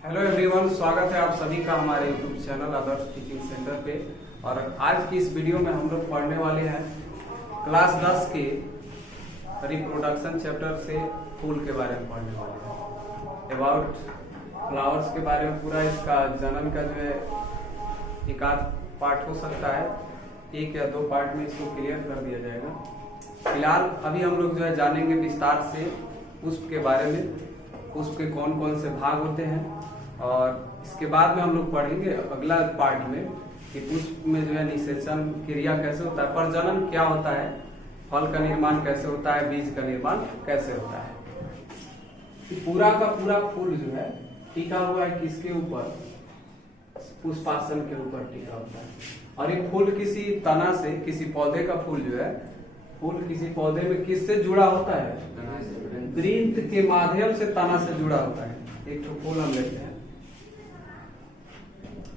Hello everyone, स्वागत है आप सभी का हमारे यूट्यूब चैनल आदर्श टीचिंग सेंटर पे। और आज की इस वीडियो में हम लोग पढ़ने वाले हैं क्लास 10 के रिप्रोडक्शन चैप्टर से फूल के बारे में पढ़ने वाले हैं। अबाउट फ्लावर्स के बारे में पूरा इसका जनन का जो है एक आध पार्ट हो सकता है, एक या दो पार्ट में इसको क्लियर कर दिया जाएगा। फिलहाल अभी हम लोग जो है जानेंगे विस्तार से पुष्प के बारे में, पुष्प के कौन कौन से भाग होते हैं। और इसके बाद में हम लोग पढ़ेंगे अगला पार्ट में कि पुष्प में जो है निषेचन क्रिया कैसे होता है, प्रजनन क्या होता है, फल का निर्माण कैसे होता है, बीज का निर्माण कैसे होता है। पूरा का पूरा फूल जो है टिका हुआ है किसके ऊपर, पुष्पासन के ऊपर टिका होता है। और ये फूल किसी तना से, किसी पौधे का फूल जो है, फूल किसी पौधे में किससे जुड़ा होता है, ग्रींथ के माध्यम से तना से जुड़ा होता है। एक तो फूल हम लेते हैं,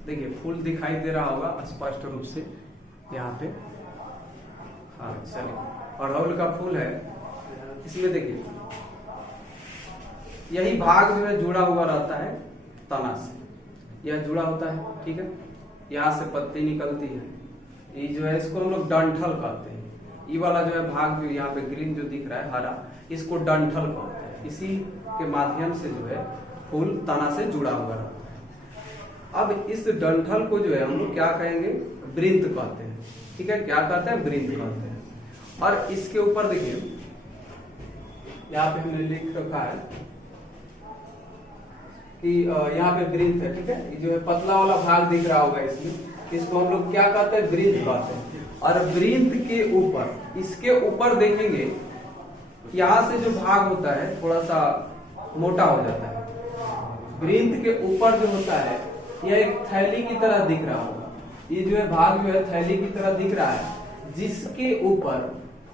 देखिए फूल दिखाई दे रहा होगा स्पष्ट रूप से यहाँ पे। हाँ चलिए, अड़हुल का फूल है, इसमें देखिए यही भाग जो है जुड़ा हुआ रहता है तना से, यह जुड़ा होता है, ठीक है। यहाँ से पत्ती निकलती है, ये जो है इसको हम लोग डंठल कहते हैं। ये वाला जो है भाग जो यहाँ पे ग्रीन जो दिख रहा है हरा, इसको डंठल कहते हैं। इसी के माध्यम से जो है फूल तना से जुड़ा हुआ रहता है। अब इस डंठल को जो है हम लोग क्या कहेंगे, वृंत कहते हैं, ठीक है। क्या कहते हैं, वृंत कहते हैं। और इसके ऊपर देखिए यहाँ पे हमने लिख रखा है कि यहाँ पे वृंत है, ठीक है। ये जो है पतला वाला भाग दिख रहा होगा इसमें, इसको हम लोग क्या कहते हैं, वृंत कहते हैं। और वृंत के ऊपर, इसके ऊपर देखेंगे यहाँ से जो भाग होता है थोड़ा सा मोटा हो जाता है। वृंत के ऊपर जो होता है यह एक थैली की तरह दिख रहा होगा। ये जो है भाग जो है थैली की तरह दिख रहा है, जिसके ऊपर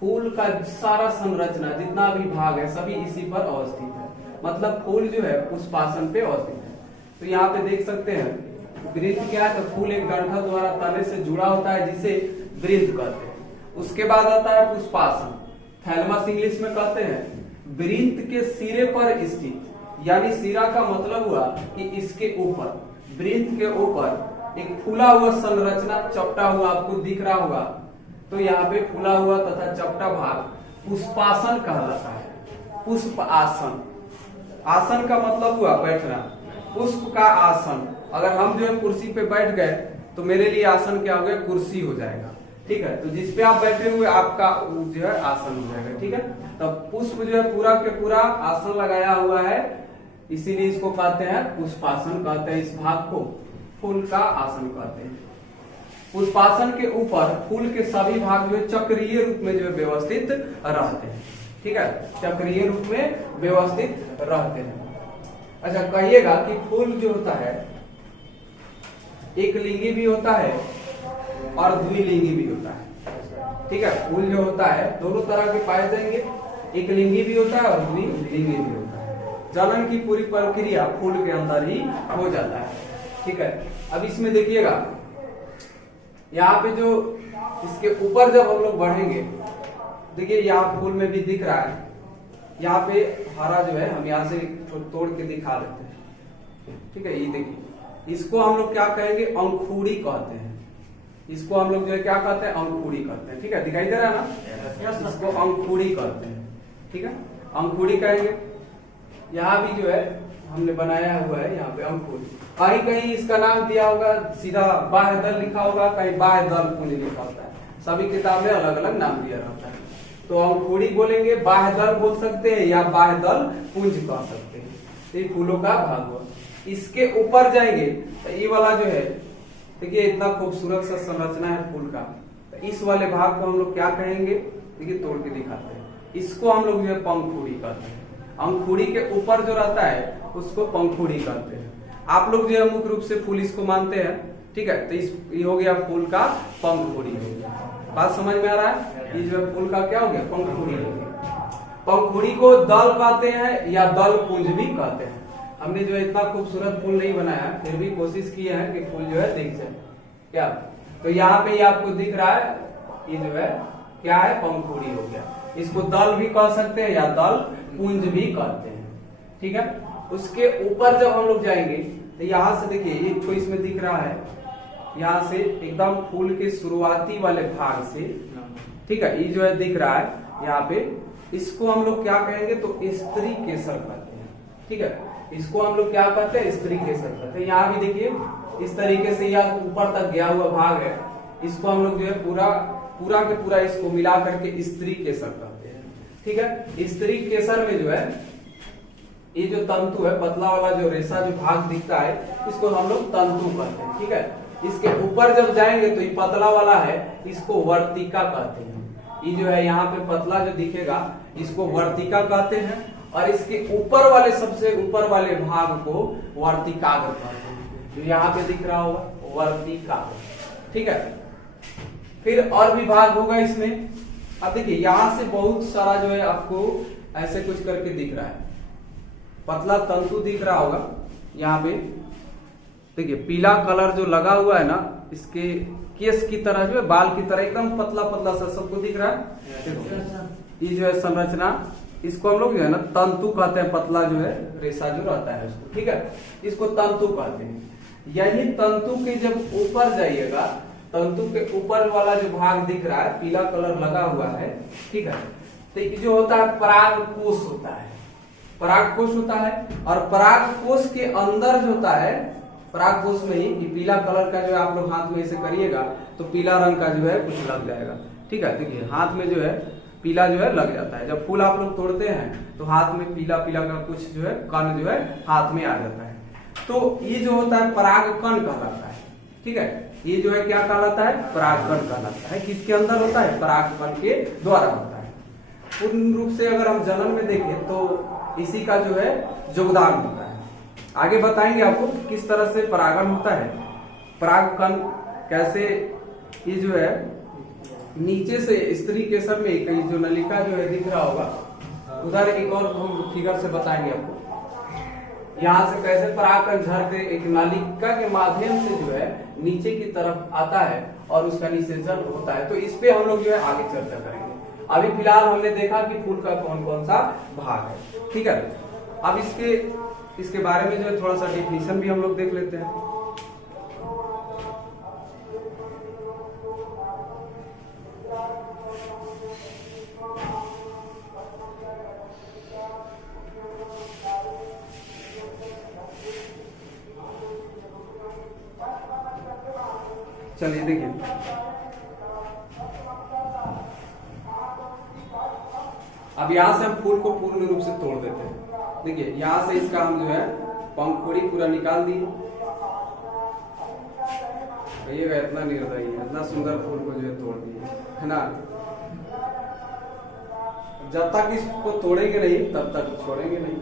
फूल का सारा संरचना जितना भी भाग है सभी इसी पर अवस्थित है। मतलब फूल जो है पुष्पासन पे अवस्थित है। तो यहाँ पे देख सकते हैं वृंत क्या है, तो फूल एक डंठल द्वारा तने से जुड़ा होता है जिसे वृंत कहते हैं। उसके बाद आता है पुष्पासन, थैलमस इंग्लिश में कहते हैं। वृंत के सिरे पर स्थित, यानी सिरा का मतलब हुआ कि इसके ऊपर, वृंत के ऊपर एक फूला हुआ संरचना चपटा हुआ आपको दिख रहा होगा। तो यहाँ पे फूला हुआ तथा चपटा भाग पुष्पासन कहलाता है। पुष्प आसन, आसन का मतलब हुआ बैठना, पुष्प का आसन। अगर हम जो है कुर्सी पे बैठ गए तो मेरे लिए आसन क्या हो गया, कुर्सी हो जाएगा, ठीक है। तो जिसपे आप बैठे हुए आपका जो है आसन हो जाएगा, ठीक है। तब पुष्प जो है पूरा के पूरा आसन लगाया हुआ है, इसीलिए इसको कहते हैं पुष्पासन कहते हैं। इस भाग को फूल का आसन कहते हैं। पुष्पासन के ऊपर फूल के सभी भाग जो है चक्रीय रूप में जो है व्यवस्थित रहते हैं, ठीक है। चक्रीय रूप में व्यवस्थित रहते हैं। अच्छा कहिएगा कि फूल जो होता है एक लिंगी भी होता है और द्विलिंगी भी होता है, ठीक है। फूल जो होता है दोनों तरह के पाए जाएंगे, एक लिंगी भी होता है और द्विलिंगी भी होता है। जनन की पूरी प्रक्रिया फूल के अंदर ही हो जाता है, ठीक है। अब इसमें देखिएगा यहाँ पे जो इसके ऊपर जब हम लोग बढ़ेंगे, देखिए यहाँ फूल में भी दिख रहा है, यहाँ पे हरा जो है हम यहाँ से तोड़ के दिखा देते हैं, ठीक है। ये देखिए इसको हम लोग क्या कहेंगे, अंकुरी कहते हैं। इसको हम लोग जो है क्या कहते हैं, अंकुरी कहते हैं, ठीक है। दिखाई दे रहा है ना, इसको अंकुरी कहते हैं, ठीक है। अंकुरी कहेंगे। यहाँ भी जो है हमने बनाया हुआ है, यहाँ पे अंकुर, कहीं कहीं इसका नाम दिया होगा सीधा बाह्य दल लिखा होगा, कहीं बाह्य दल पुंज लिखा होता है। सभी किताब में अलग अलग नाम दिया रहता है। तो अंकुरी बोलेंगे, बाह्य दल बोल सकते हैं या बाह्य दल पुंज कह सकते हैं। तो ये फूलों का भाग हुआ। इसके ऊपर जाएंगे तो ये वाला जो है, देखिए इतना खूबसूरत सा संरचना है फूल का। तो इस वाले भाग को हम लोग क्या कहेंगे, देखिए तोड़ के दिखाते हैं। इसको हम लोग जो है पंखुड़ी कहते हैं। अंकुरी के ऊपर जो रहता है उसको पंखुड़ी कहते हैं। आप लोग जो है मुख्य रूप से फूल इसको मानते हैं, ठीक है। तो ये हो गया फूल का पंखुड़ी हो गया। बात समझ में आ रहा है, ये जो है फूल का क्या हो गया, पंखुड़ी हो गया। पंखुड़ी को दल कहते हैं या दल पुंज भी कहते हैं। हमने जो है इतना खूबसूरत फूल नहीं बनाया, फिर भी कोशिश की है कि फूल जो है दिख जाए क्या। तो यहाँ पे ये आपको दिख रहा है, ये जो है क्या है, पंखुड़ी हो गया। इसको दल भी कह सकते हैं या दल पुंज भी कहते हैं, ठीक है। उसके ऊपर जब हम लोग जाएंगे तो यहाँ से देखिए एक तो इसमें दिख रहा है, यहाँ से एकदम फूल के शुरुआती वाले भाग से, ठीक है, ये जो है दिख रहा है यहाँ पे, इसको हम लोग क्या कहेंगे तो स्त्री केसर कहते हैं। ठीक है, इसको हम लोग क्या कहते हैं, स्त्री केसर कहते हैं। यहाँ भी देखिए इस तरीके से यह ऊपर तक गया हुआ भाग है, इसको हम लोग जो है पूरा के पूरा इसको मिला करके स्त्री केसर कहते हैं। ठीक है, स्त्री केसर में जो है ये जो तंतु है, पतला वाला जो रेशा जो भाग दिखता है, इसको हम लोग तंतु कहते हैं। ठीक है, इसके ऊपर जब जाएंगे तो ये पतला वाला है, इसको वर्तिका कहते हैं। ये जो है यहाँ पे पतला जो दिखेगा इसको वर्तिका कहते हैं, और इसके ऊपर वाले सबसे ऊपर वाले भाग को वर्तिकाग्र कहते हैं, जो यहाँ पे दिख रहा होगा वर्तिकाग्र। ठीक है, फिर और भी भाग होगा इसमें। अब देखिए यहाँ से बहुत सारा जो है आपको ऐसे कुछ करके दिख रहा है, पतला तंतु दिख रहा होगा यहाँ पे। देखिए पीला कलर जो लगा हुआ है ना, इसके केस की तरह जो है, बाल की तरह एकदम पतला पतला सा सबको दिख रहा है। ये जो है संरचना, इसको हम लोग जो है ना तंतु कहते हैं, पतला जो है रेशा जो रहता है उसको। ठीक है, इसको तंतु कहते हैं। यही तंतु के जब ऊपर जाइएगा, तंतु के ऊपर वाला जो भाग दिख रहा है, पीला कलर लगा हुआ है, ठीक है, तो ये जो होता है परागकोश होता है, परागकोश होता है। और परागकोश के अंदर जो होता है, परागकोश में ही ये पीला कलर का जो है, आप लोग हाथ में ऐसे करिएगा तो पीला रंग का जो है कुछ लग जाएगा। ठीक है, देखिए हाथ में जो है पीला जो है लग जाता है। जब फूल आप लोग तोड़ते हैं तो हाथ में पीला पीला का कुछ जो है कण जो है हाथ में आ जाता है, तो ये जो होता है परागकण कहलाता है। ठीक है, ये जो है क्या कहलाता है, परागकण कहलाता है। किसके अंदर होता है, परागकण के द्वारा होता है। पूर्ण रूप से अगर हम जन्म में देखें तो इसी का जो है योगदान होता है। आगे बताएंगे आपको किस तरह से परागण होता है, परागकण कैसे, ये जो है नीचे से स्त्री केसर में कई जो नलिका जो है दिख रहा होगा, उधर एक और हम फिगर से बताएंगे आपको, यहाँ से कैसे परागकण झड़ के एक नलिका के माध्यम से जो है नीचे की तरफ आता है और उसका निषेचन होता है। तो इस पे हम लोग जो है आगे चर्चा करेंगे। अभी फिलहाल हमने देखा कि फूल का कौन कौन सा भाग है। ठीक है, अब इसके बारे में जो है थोड़ा सा डिफिनीशन भी हम लोग देख लेते हैं। चलिए देखिए, अब यहां से हम फूल को पूर्ण रूप से तोड़ देते हैं। देखिए यहाँ से इसका हम जो है पंखुड़ी पूरा निकाल दिए। ये इतना निर्दयी है, इतना सुंदर फूल को जो है तोड़ दिए, है ना। जब तक इसको तोड़ेंगे नहीं तब तक छोड़ेंगे नहीं,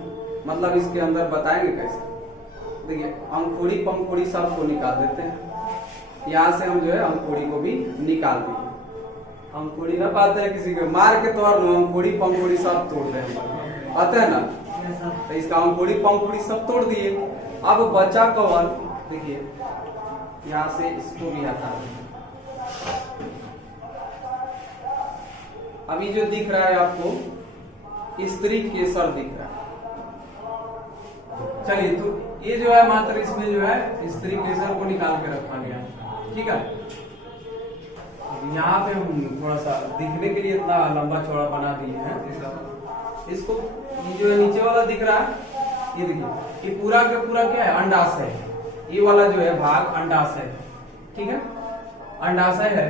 मतलब इसके अंदर बताएंगे कैसे। देखिए अंकुड़ी पंखुड़ी सबको निकाल देते हैं। यहाँ से हम जो है अंकुड़ी को भी निकाल दिए। अंकुड़ी ना पाते हैं किसी को मार के तोड़ लो, अंकुड़ी पंखुड़ी सब तोड़ दें, आते है ना। तो इसका अंकुड़ी पंखुड़ी सब तोड़ दिए। अब बचा कवर, देखिए यहाँ से इसको भी हटा दें। अभी जो दिख रहा है आपको स्त्री केसर दिख रहा है। चलिए तो ये जो है मात्र इसमें जो है स्त्री केसर को निकाल के रखा गया। ठीक है, यहाँ पे हम थोड़ा सा दिखने के लिए इतना लंबा चौड़ा बना दिए हैं। इसको ये जो है नीचे वाला दिख रहा है, ये देखिए, ये पूरा का पूरा क्या है, अंडाशय है। ये वाला जो है भाग अंडाशय है। ठीक है, अंडाशय है।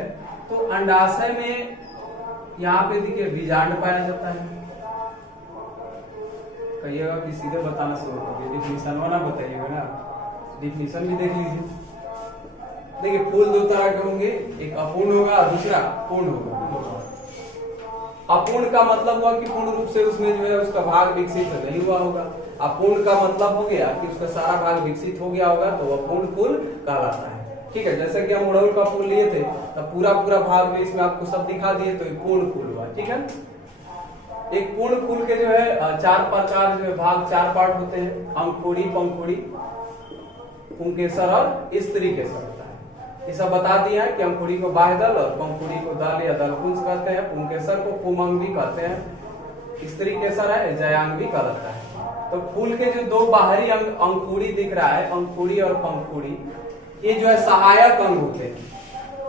तो अंडाशय में यहाँ पे देखिए बीजांड पाया जाता है। कहिएगा कि सीधे बताना शुरू करिए, डिफिनीशन वाला बताइएगा ना, डिफिनीशन भी देख लीजिए। देखिए फूल दो तरह के होंगे, एक अपूर्ण होगा, दूसरा पूर्ण होगा। अपूर्ण का मतलब हुआ कि पूर्ण रूप से उसमें जो है उसका भाग विकसित नहीं हुआ होगा। अपूर्ण का मतलब हो गया कि उसका सारा भाग विकसित हो गया होगा, तो वह पूर्ण फूल कहलाता है। ठीक है, जैसे कि हम उड़हुल का फूल लिए थे तब पूरा पूरा भाग में इसमें आपको सब दिखा दिए, तो पूर्ण फूल हुआ। ठीक है, एक पूर्ण फूल के जो है चार प्रकार जो है भाग, चार पार्ट होते हैं, अंकुड़ी पंखुड़ी पुंकेसर और स्त्री केसर होता है। ये सब बता दिया है कि अंकुड़ी को बाह्य दल और पंखुड़ी को दल या दलपुंज कहते हैं, पुंकेसर को पुमंग भी कहते हैं, स्त्री केसर है जयांग भी कहलाता है। तो फूल के जो दो बाहरी अंकुड़ी दिख रहा है, अंकुड़ी और पंखुड़ी, ये जो है सहायक अंग होते हैं,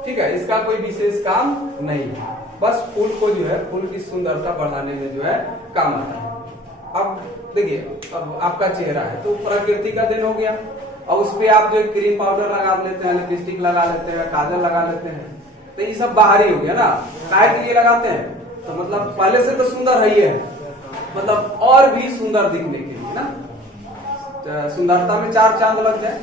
ठीक है। इसका कोई विशेष काम नहीं है, बस फूल को जो है फूल की सुंदरता बढ़ाने में जो है काम आता है। अब देखिए, अब आपका चेहरा है तो प्रकृति का दिन हो गया, और उस पे आप जो क्रीम पाउडर लगा लेते हैं, लिपस्टिक लगा लेते हैं, काजल लगा लेते हैं, तो ये सब बाहरी हो गया ना। काहे के लिए लगाते हैं? तो मतलब पहले से तो सुंदर है, ये मतलब और भी सुंदर दिखने के लिए ना, सुंदरता में चार चांद लग जाए।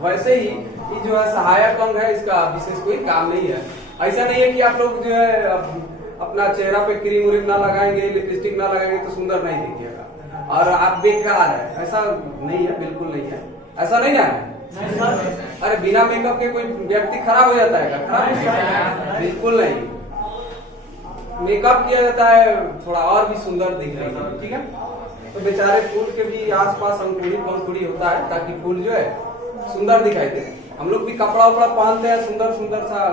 वैसे ही ये जो है सहायक अंग है, इसका विशेष कोई काम नहीं है। ऐसा नहीं है कि आप लोग जो है अपना चेहरा पे क्रीम व्रीम ना लगाएंगे, लिपस्टिक ना लगाएंगे तो सुंदर नहीं दिखिएगा और आप बेकार है, ऐसा नहीं है, बिल्कुल नहीं है, ऐसा नहीं है। अरे बिना मेकअप के कोई व्यक्ति खराब हो जाता है? खराब बिल्कुल नहीं, मेकअप किया जाता है थोड़ा और भी सुंदर दिख रही है, ठीक है। तो बेचारे फूल के भी आसपास अंकुड़ी पंखुड़ी होता है ताकि फूल जो है सुंदर दिखाई दे। हम लोग भी कपड़ा उपड़ा पहनते हैं सुंदर सुंदर सा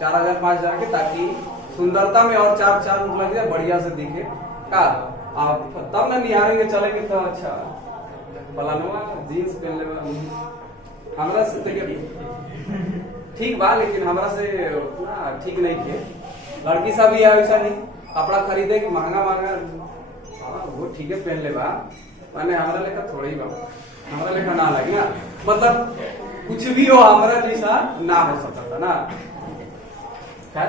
4000 5000 के, ताकि सुंदरता में और चार चांद लग जाए, बढ़िया से दिखे का। आप तब ना निहारेंगे चलेंगे तो अच्छा फलानुआ जीन्स पहन ले, हमरा से ठीक बा, लेकिन हमरा से ठीक नहीं किए। लड़की सब भी है वैसा नहीं, कपड़ा खरीदे महंगा महंगा, वो ठीक है पहन ले बा, माने हमारा लेखा थोड़ा ही बा, हमारा लेखा ना लगे ना, मतलब कुछ भी हो हमारा जैसा ना हो सकता था ना। खैर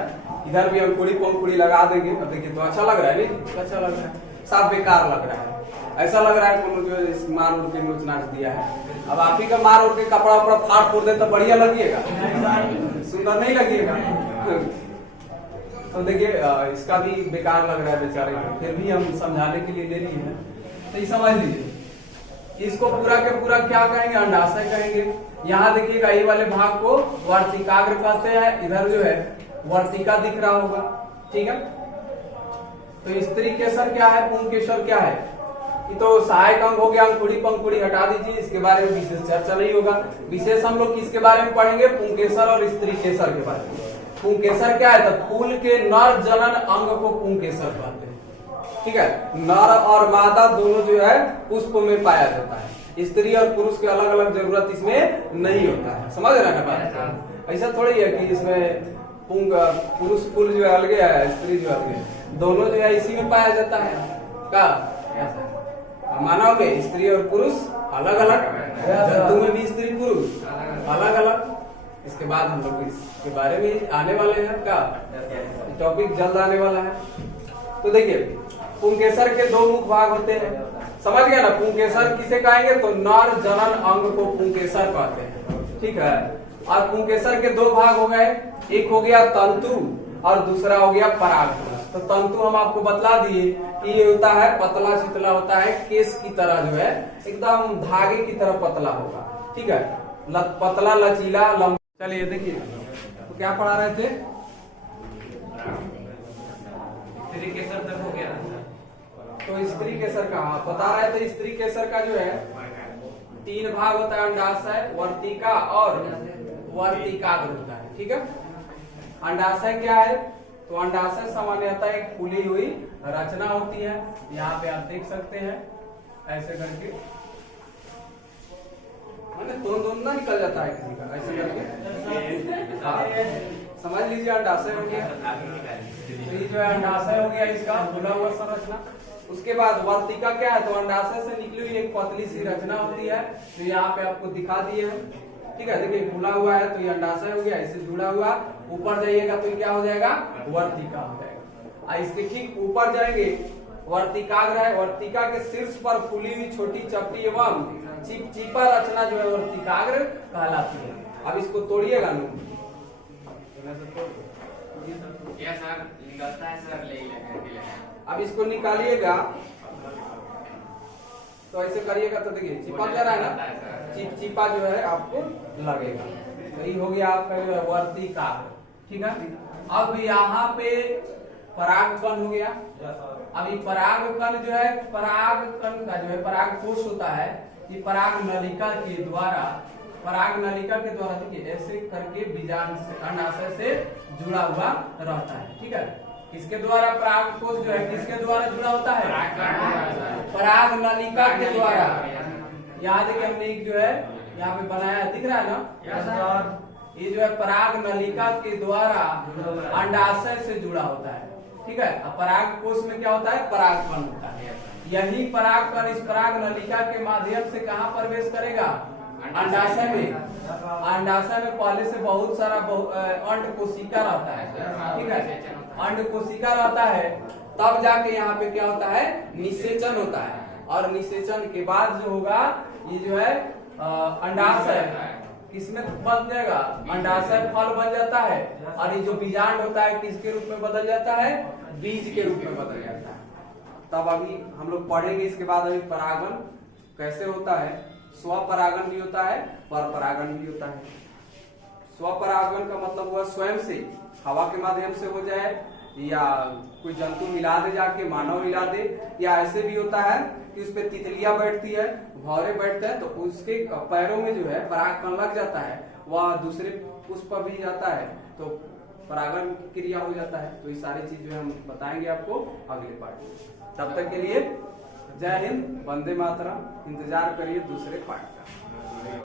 इधर भी अंकुड़ी पंकुड़ी लगा देंगे, अब देखिए तो अच्छा लग रहा है, नहीं अच्छा लग रहा है, साफ बेकार लग रहा है, ऐसा लग रहा है कोनो जो इस मार उड़ के नोच नाच दिया है। अब आप ही का मार उड़ के कपड़ा उपड़ा फाड़ फोड़ दे तो बढ़िया लगेगा, सुंदर नहीं लगेगा। तो देखिए इसका भी बेकार लग रहा है बेचारे को, फिर भी हम समझाने के लिए ले लिए हैं, तो ये समझ लीजिए। इसको पूरा के पूरा क्या कहेंगे? अंडाशय कहेंगे। यहाँ देखिएगा ये वाले भाग को वर्तिकाग्र कहते हैं, इधर जो है वर्तिका दिख रहा होगा, ठीक है। तो स्त्री केसर क्या है, पुंकेसर क्या है? ये तो सहायक अंग हो गया, अंकुड़ी पंकुड़ी हटा दीजिए, इसके बारे में विशेष चर्चा नहीं होगा। विशेष हम लोग किसके बारे में पढ़ेंगे? पुंकेसर और स्त्री केसर के बारे में। पुंकेसर क्या है? तो फूल के नर जनन अंग को पुंकेसर कहते हैं, ठीक है। नर और मादा दोनों जो है पुष्प में पाया जाता है, स्त्री और पुरुष के अलग अलग जरूरत इसमें नहीं होता है, समझ रहे हैं बात? ऐसा थोड़ी है कि इसमें पुरुष फूल जो है अलग है, स्त्री जो अलग है, दोनों जो है इसी में पाया जाता है का। मानोगे स्त्री और पुरुष अलग अलग, जंतु में भी स्त्री पुरुष अलग अलग। इसके बाद हम लोग इसके बारे में आने वाले हैं, का टॉपिक जल्द आने वाला है। तो देखिए पुंकेसर के दो मुख्य भाग होते हैं, समझ गया ना। पुंकेसर किसे कहेंगे? तो नर जनन अंग को पुंकेसर कहते हैं, ठीक है। और पुंकेसर के दो भाग हो गए, एक हो गया तंतु और दूसरा हो गया परागपुंज। तो तंतु हम आपको बतला दिए कि ये होता है पतला चितला होता है, केस की तरह जो है एकदम धागे की तरह पतला होगा, ठीक है, पतला लचीला लंबा। चलिए देखिए तो क्या पढ़ा रहे थे? स्त्री केसर तक हो गया। तो स्त्री केसर का बता रहे थे, स्त्री केसर का जो है 3 भाग होता है, अंडाशय, वर्तिका और वर्तिकाग्र होता है, ठीक है। अंडाशय क्या है? तो अंडाशय सामान्यतः एक फूली हुई रचना होती है, यहाँ पे आप देख सकते हैं ऐसे करके, मैंने दोनों ना निकल जाता है किसी का, ऐसे करके समझ लीजिए अंडाशय हो गया। तो ये जो है अंडाशय हो गया, इसका खुला हुआ संरचना। उसके बाद वर्तिका क्या है? तो अंडाशय से निकली हुई एक पतली सी रचना होती है, तो यहाँ पे आपको दिखा दिए हैं, ठीक है। देखिए खुला हुआ है तो ये अंडाशय हो गया, इससे जुड़ा हुआ। ऊपर जाइएगा तो ये क्या हो जाएगा? वर्तिका हो जाएगा। इसके ठीक ऊपर जाएंगे वर्तिकाग्र है, वर्तिका के शीर्ष पर फूली हुई छोटी चपटी एवं चिपचिपा रचना जो है वर्तिकाग्र कहलाती है। अब इसको तोड़िएगा ना, सर निकलता है सर, ले अब इसको निकालिएगा तो ऐसे करिएगा तो देखिए चिपक जा रहा है ना, चिपचिपा जो है आपको लगेगा। तो ये हो गया आपका जो है वर्तिकाग्र, ठीक है। अब यहाँ पे परागकण हो गया। अब ये परागकण जो है, परागकण का जो है परागकोश होता है, ये पराग नलिका के द्वारा देखिए ऐसे करके बीजांड से अंडाशय से जुड़ा हुआ रहता है, ठीक है। किसके द्वारा पराग कोश जो है किसके द्वारा जुड़ा होता है? पराग नलिका के द्वारा। यहाँ देखिए हमने एक जो है यहाँ पे बनाया, दिख रहा है ना? ये जो है पराग नलिका के द्वारा अंडाशय से जुड़ा होता है, ठीक है। अब पराग कोश में क्या होता है? परागकण होता है। यही परागकण इस पराग नलिका के माध्यम से कहाँ प्रवेश करेगा? अंडाशय में। अंडाशय में पहले से बहुत सारा अंड कोशिका रहता है, ठीक है। अंड कोशिका रहता है, तब जाके यहाँ पे क्या होता है? निषेचन होता है। और निषेचन के बाद जो होगा ये जो है अंडाशय किसमें बन जाएगा? अंडाशय फल बन जाता है। और ये जो बीजांड होता है किसके रूप में बदल जाता है? बीज के रूप में बदल जाता है। तब अभी हम लोग पढ़ेंगे इसके बाद अभी परागण कैसे होता है। स्वपरागण भी होता है, परपरागण भी होता है। स्वपरागण का मतलब हुआ स्वयं से, हवा के माध्यम से हो जाए, या कोई जंतु मिला दे जाके, मानव मिला दे, या ऐसे भी होता है कि उस पे तितलियां बैठती है, भौरे बैठते हैं, तो उसके पैरों में जो है परागकण लग जाता है, वह दूसरे पुष्प पर भी जाता है, तो परागण की क्रिया हो जाता है। तो ये सारी चीज जो है हम बताएंगे आपको अगले पार्ट में। तब तक के लिए जय हिंद, वंदे मातरम। इंतजार करिए दूसरे पार्ट का।